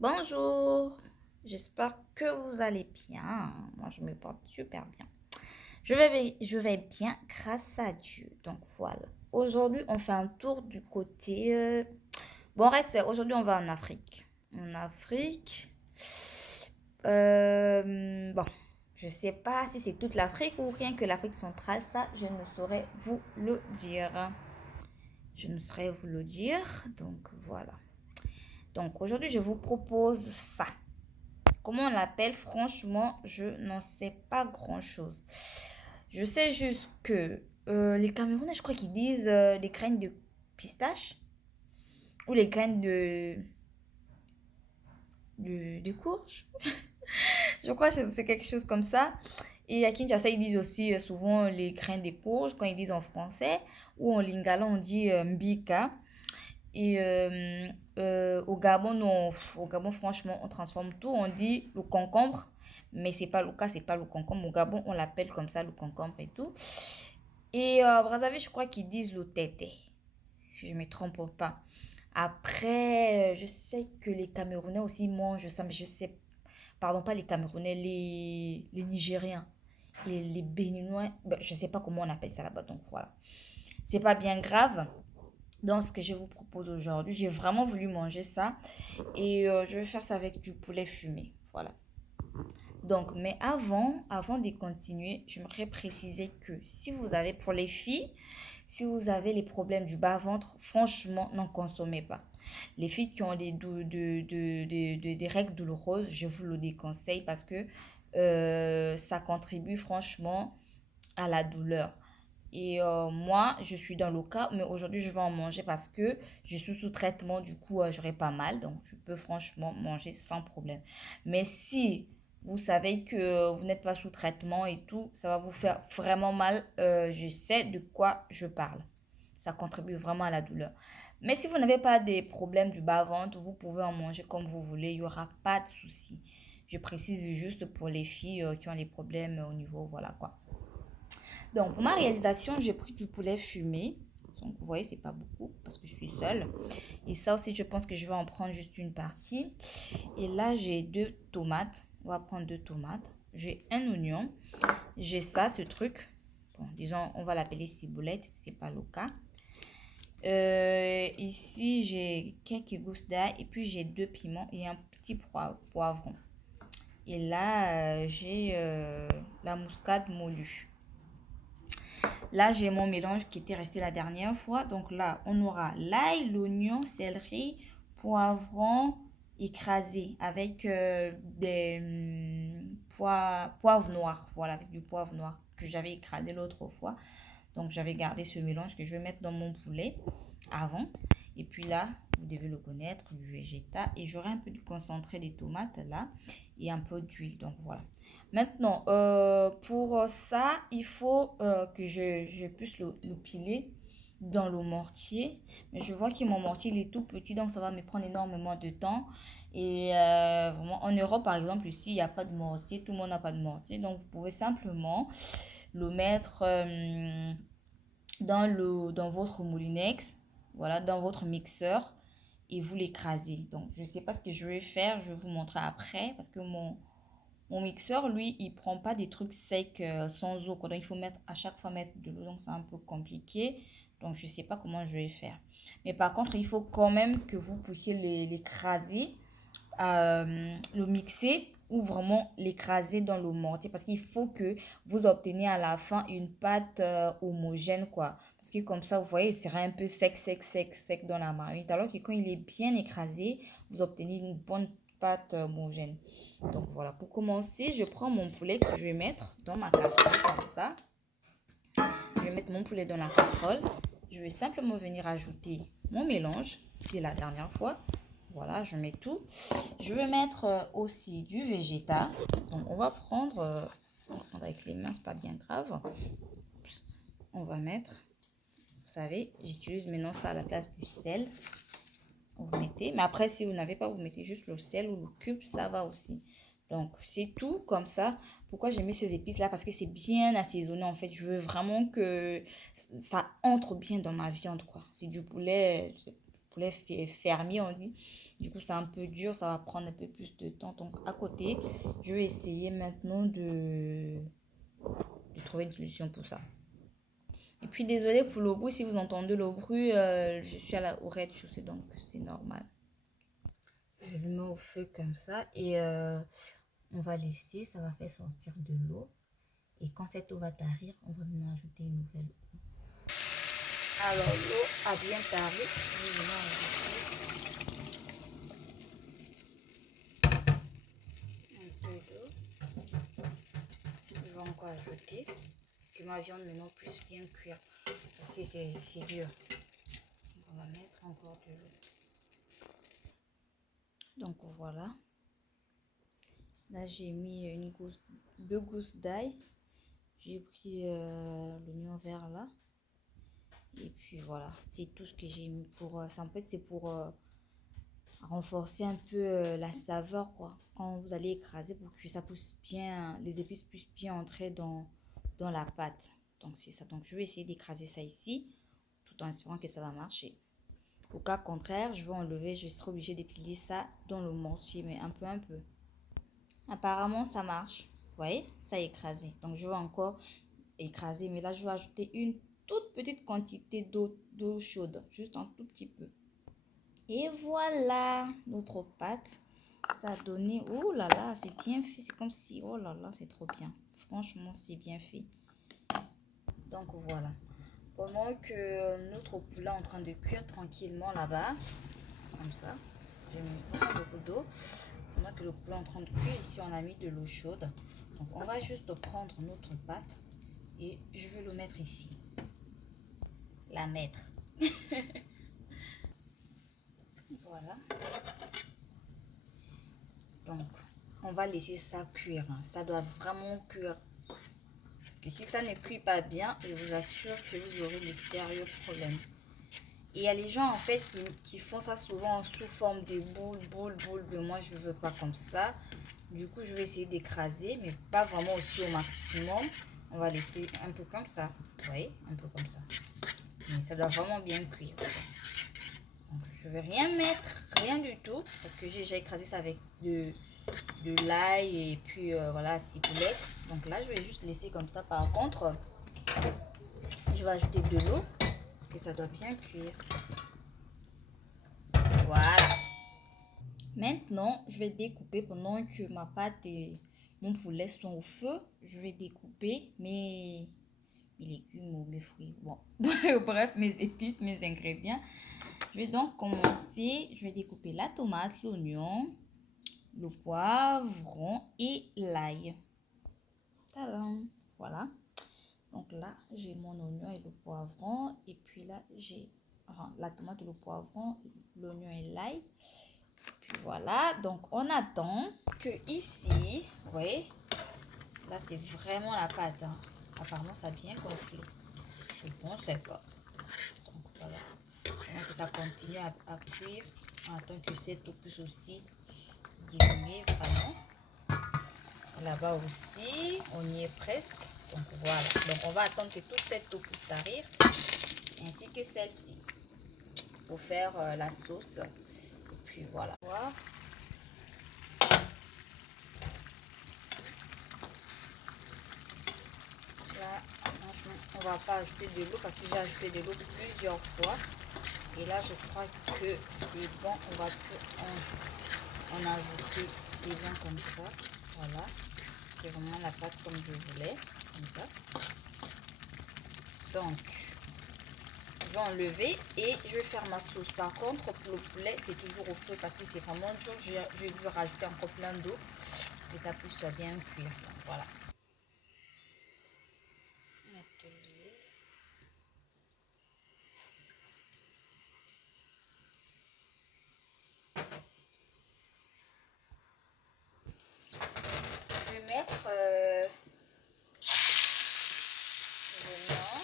Bonjour, j'espère que vous allez bien. Moi, je me porte super bien. Je vais bien grâce à Dieu. Donc voilà. Aujourd'hui, on fait un tour du côté. Bon, reste. Aujourd'hui, on va en Afrique. En Afrique. Bon, je sais pas si c'est toute l'Afrique ou rien que l'Afrique centrale. Ça, je ne saurais vous le dire. Je ne saurais vous le dire. Donc voilà. Donc aujourd'hui, je vous propose ça. Comment on l'appelle? Franchement, je n'en sais pas grand-chose. Je sais juste que les Camerounais, je crois qu'ils disent les graines de pistache ou les graines de courge. Je crois que c'est quelque chose comme ça. Et à Kinshasa, ils disent aussi souvent les graines de courge quand ils disent en français. Ou en lingala, on dit mbika. Et au Gabon, non, au Gabon, franchement, on transforme tout. On dit le concombre, mais c'est pas le cas, c'est pas le concombre. Au Gabon, on l'appelle comme ça, le concombre et tout. Et Brazzaville, je crois qu'ils disent le tété, si je ne me trompe pas. Après, je sais que les Camerounais aussi mangent ça, mais je sais, pardon, pas les Camerounais, les Nigériens, les Béninois, ben, je sais pas comment on appelle ça là-bas, donc voilà. C'est pas bien grave. Dans ce que je vous propose aujourd'hui, j'ai vraiment voulu manger ça et je vais faire ça avec du poulet fumé. Voilà. Donc, mais avant de continuer, j'aimerais préciser que si vous avez, pour les filles, si vous avez les problèmes du bas-ventre, franchement, n'en consommez pas. Les filles qui ont des règles douloureuses, je vous le déconseille parce que ça contribue franchement à la douleur. Et moi, je suis dans le cas, mais aujourd'hui, je vais en manger parce que je suis sous traitement. Du coup, j'aurai pas mal. Donc, je peux franchement manger sans problème. Mais si vous savez que vous n'êtes pas sous traitement et tout, ça va vous faire vraiment mal. Je sais de quoi je parle. Ça contribue vraiment à la douleur. Mais si vous n'avez pas des problèmes du bas-ventre, vous pouvez en manger comme vous voulez. Il n'y aura pas de souci. Je précise juste pour les filles qui ont des problèmes au niveau, voilà quoi. Donc, pour ma réalisation, j'ai pris du poulet fumé. Donc, vous voyez, c'est pas beaucoup parce que je suis seule. Et ça aussi, je pense que je vais en prendre juste une partie. Et là, j'ai deux tomates. On va prendre deux tomates. J'ai un oignon. J'ai ça, ce truc. Bon, disons, on va l'appeler ciboulette, si c'est pas le cas. Ici, j'ai quelques gousses d'ail et puis j'ai deux piments et un petit poivron. Et là, j'ai la muscade moulue. Là, j'ai mon mélange qui était resté la dernière fois. Donc là, on aura l'ail, l'oignon, céleri, poivron écrasé avec des poivre noir. Voilà, avec du poivre noir que j'avais écrasé l'autre fois. Donc, j'avais gardé ce mélange que je vais mettre dans mon poulet avant. Et puis là, vous devez le connaître, du végétal. Et j'aurai un peu de concentré des tomates là et un peu d'huile. Donc, voilà. Maintenant, pour ça, il faut que je puisse le piler dans le mortier. Mais je vois que mon mortier il est tout petit, donc ça va me prendre énormément de temps. Et vraiment, en Europe, par exemple, ici, il n'y a pas de mortier. Tout le monde n'a pas de mortier. Donc, vous pouvez simplement le mettre dans votre moulinex, voilà, dans votre mixeur. Et vous l'écrasez. Donc, je ne sais pas ce que je vais faire. Je vais vous montrer après. Parce que mon mixeur, lui, il prend pas des trucs secs sans eau, quoi. Donc, il faut mettre, à chaque fois mettre de l'eau. Donc, c'est un peu compliqué. Donc, je sais pas comment je vais faire. Mais par contre, il faut quand même que vous puissiez l'écraser, le mixer ou vraiment l'écraser dans le mortier. Parce qu'il faut que vous obteniez à la fin une pâte homogène, quoi. Parce que comme ça, vous voyez, il sera un peu sec, sec, sec, sec dans la marmite. Alors que quand il est bien écrasé, vous obtenez une bonne pâte homogène. Donc voilà, pour commencer, je prends mon poulet que je vais mettre dans ma casserole comme ça. Je vais mettre mon poulet dans la casserole. Je vais simplement venir ajouter mon mélange de la dernière fois. Voilà, je mets tout. Je vais mettre aussi du végétal. Donc on va prendre, avec les mains, c'est pas bien grave. On va mettre, vous savez, j'utilise maintenant ça à la place du sel. Vous mettez, mais après si vous n'avez pas, vous mettez juste le sel ou le cube, ça va aussi. Donc c'est tout comme ça. Pourquoi j'ai mis ces épices là? Parce que c'est bien assaisonné en fait. Je veux vraiment que ça entre bien dans ma viande quoi. C'est du poulet, poulet fermier, on dit. Du coup, c'est un peu dur, ça va prendre un peu plus de temps. Donc, à côté, je vais essayer maintenant de trouver une solution pour ça. Et puis, désolé pour le bruit, si vous entendez le bruit, je suis au rez-de-chaussée, donc c'est normal. Je le mets au feu comme ça et on va laisser, ça va faire sortir de l'eau. Et quand cette eau va tarir, on va venir ajouter une nouvelle eau. Alors, l'eau a bien taré. Je vais venir ajouter un peu d'eau. Je vais encore ajouter que ma viande maintenant puisse bien cuire. Parce que c'est dur. On va mettre encore de l'eau. Donc voilà. Là, j'ai mis deux gousses d'ail. J'ai pris l'oignon vert là. Et puis voilà, c'est tout ce que j'ai mis pour ça. En fait, c'est pour renforcer un peu la saveur quoi. Quand vous allez écraser pour que ça puisse bien, les épices puissent bien entrer dans la pâte. Donc c'est ça. Donc je vais essayer d'écraser ça ici, tout en espérant que ça va marcher. Au cas contraire, je vais enlever, je serai obligée d'épiler ça dans le mortier, mais un peu. Apparemment, ça marche. Vous voyez, ça a écrasé. Donc je vais encore écraser, mais là je vais ajouter une toute petite quantité d'eau chaude, juste un tout petit peu. Et voilà notre pâte. Ça a donné, oh là là, c'est bien fait. C'est comme si, oh là là, c'est trop bien. Franchement, c'est bien fait. Donc voilà. Pendant que notre poulet est en train de cuire tranquillement là-bas, comme ça, j'ai mis beaucoup d'eau. Pendant que le poulet est en train de cuire, ici on a mis de l'eau chaude. Donc on va juste prendre notre pâte et je vais le mettre ici. La mettre. Voilà. Donc, on va laisser ça cuire. Ça doit vraiment cuire. Parce que si ça ne cuit pas bien, je vous assure que vous aurez de sérieux problèmes. Et il y a les gens en fait qui font ça souvent sous forme de boule. Mais moi, je ne veux pas comme ça. Du coup, je vais essayer d'écraser, mais pas vraiment aussi au maximum. On va laisser un peu comme ça. Vous voyez, un peu comme ça. Mais ça doit vraiment bien cuire. Donc, je vais rien mettre, rien du tout, parce que j'ai déjà écrasé ça avec de l'ail et puis voilà, ciboulette. Donc là, je vais juste laisser comme ça. Par contre, je vais ajouter de l'eau, parce que ça doit bien cuire. Voilà. Maintenant, je vais découper pendant que ma pâte et mon poulet sont au feu. Je vais découper mes légumes ou mes fruits. Bon, bref, mes épices, mes ingrédients. Je vais donc commencer. Je vais découper la tomate, l'oignon, le poivron et l'ail. Tadam! Voilà. Donc là, j'ai mon oignon et le poivron. Et puis là, j'ai la tomate, le poivron, l'oignon et l'ail. Puis voilà. Donc on attend que ici, vous voyez, là c'est vraiment la pâte. Hein. Apparemment, ça a bien gonflé. Je ne pensais pas. Donc voilà. Donc ça continue à cuire. On attend que cette eau puisse aussi diminuer vraiment. Là-bas aussi, on y est presque. Donc voilà. Donc on va attendre que toute cette eau puisse tarir, ainsi que celle-ci, pour faire la sauce. Et puis voilà. Là, franchement, on va pas ajouter de l'eau parce que j'ai ajouté de l'eau plusieurs fois. Et là, je crois que c'est bon. On va en ajouter. C'est bon comme ça. Voilà. C'est vraiment la pâte comme je voulais. Comme ça. Donc, je vais enlever et je vais faire ma sauce. Par contre, pour le poulet, c'est toujours au feu parce que c'est vraiment dur. Je vais rajouter encore plein d'eau et ça puisse bien cuire. Donc, voilà. Mettre de l'huile. Je vais mettre l'oignon.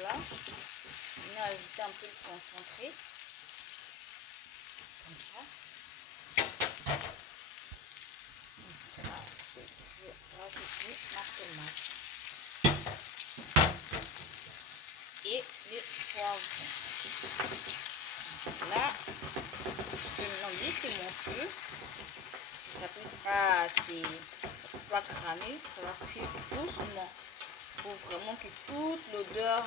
Voilà. On va ajouter un peu de concentré. Comme ça. ma tomate et les poivrons. Là, je vais maintenant baisser mon feu. Ça ne peut pas cramer, ça va cuire doucement. Il faut vraiment que toute l'odeur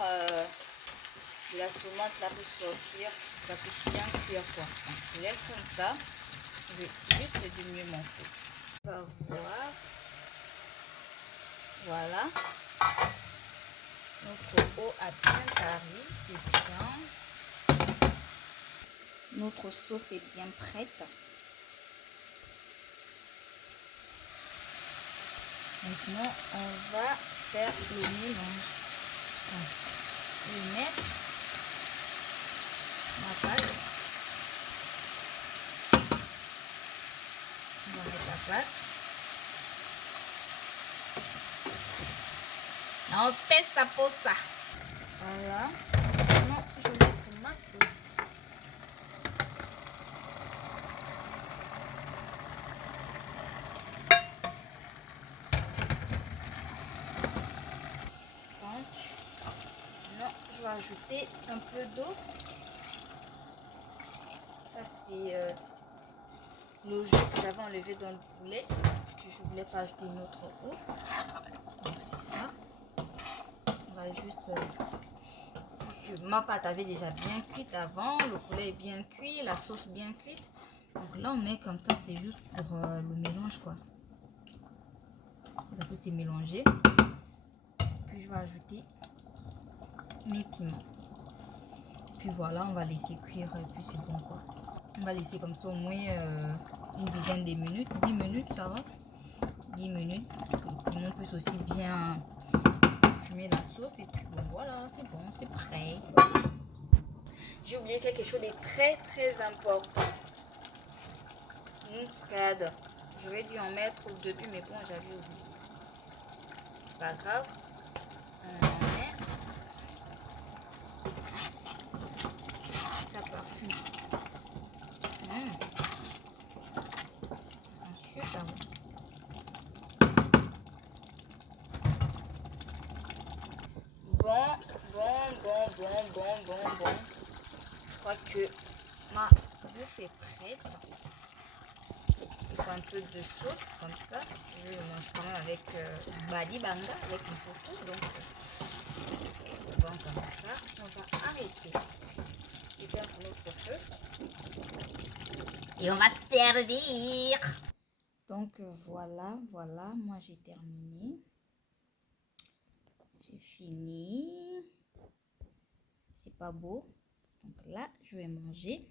de la tomate là peut sortir, ça peut bien cuire quoi. Donc, je laisse comme ça. Je vais juste diminuer mon feu. On va voir. Voilà. Notre eau a bien tari, c'est bien. Notre sauce est bien prête. Maintenant, on va faire le mélange. Donc, je vais mettre ma pâte. On va mettre la pâte. On fait ça pour ça. Voilà. Maintenant, je vais mettre ma sauce. Donc, maintenant, je vais ajouter un peu d'eau. Ça, c'est le jus que j'avais enlevé dans le poulet. Parce que je ne voulais pas ajouter une autre eau. Donc, c'est ça. On va juste... ma pâte avait déjà bien cuite avant. Le poulet est bien cuit. La sauce bien cuite. Donc là, on met comme ça. C'est juste pour le mélange, quoi. Ça peut se mélanger. Puis, je vais ajouter mes piments. Puis voilà, on va laisser cuire. Et puis, c'est bon, quoi. On va laisser comme ça au moins une dizaine de minutes. 10 minutes, ça va. 10 minutes. Le piment puisse aussi bien fumer la sauce. Et puis bon, voilà, c'est bon, c'est prêt. J'ai oublié quelque chose de très très important. Muscade. J'aurais dû en mettre au début, mais bon, j'avais oublié. C'est pas grave. On en met. Ça parfume. Ça sent super bon. Bon. Je crois que ma bouffe est prête. Il faut un peu de sauce comme ça. Parce que je mange quand même avec Badi Banga, avec le foufou. Donc, c'est bon comme ça. On va arrêter d'éteindre notre feu. Et on va servir. Donc, voilà. Moi, j'ai terminé. J'ai fini. C'est pas beau. Donc là, je vais manger.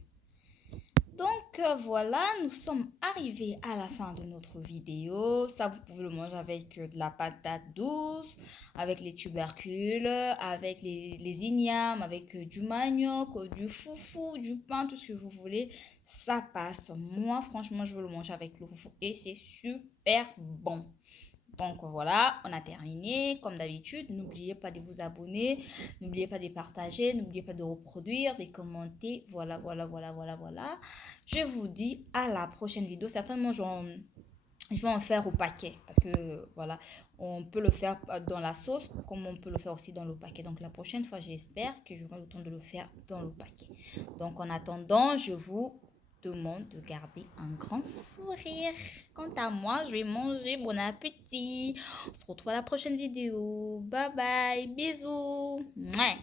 Donc voilà, nous sommes arrivés à la fin de notre vidéo. Ça, vous pouvez le manger avec de la patate douce, avec les tubercules, avec les ignames, avec du manioc, du foufou, du pain, tout ce que vous voulez. Ça passe. Moi, franchement, je veux le manger avec le foufou et c'est super bon. Donc voilà, on a terminé. Comme d'habitude, n'oubliez pas de vous abonner, n'oubliez pas de partager, n'oubliez pas de reproduire, de commenter. Voilà. Je vous dis à la prochaine vidéo. Certainement, je vais en faire au paquet parce que voilà, on peut le faire dans la sauce comme on peut le faire aussi dans le paquet. Donc la prochaine fois, j'espère que j'aurai le temps de le faire dans le paquet. Donc en attendant, je vous demande de garder un grand sourire. Quant à moi, je vais manger. Bon appétit. On se retrouve à la prochaine vidéo. Bye bye. Bisous. Mouais.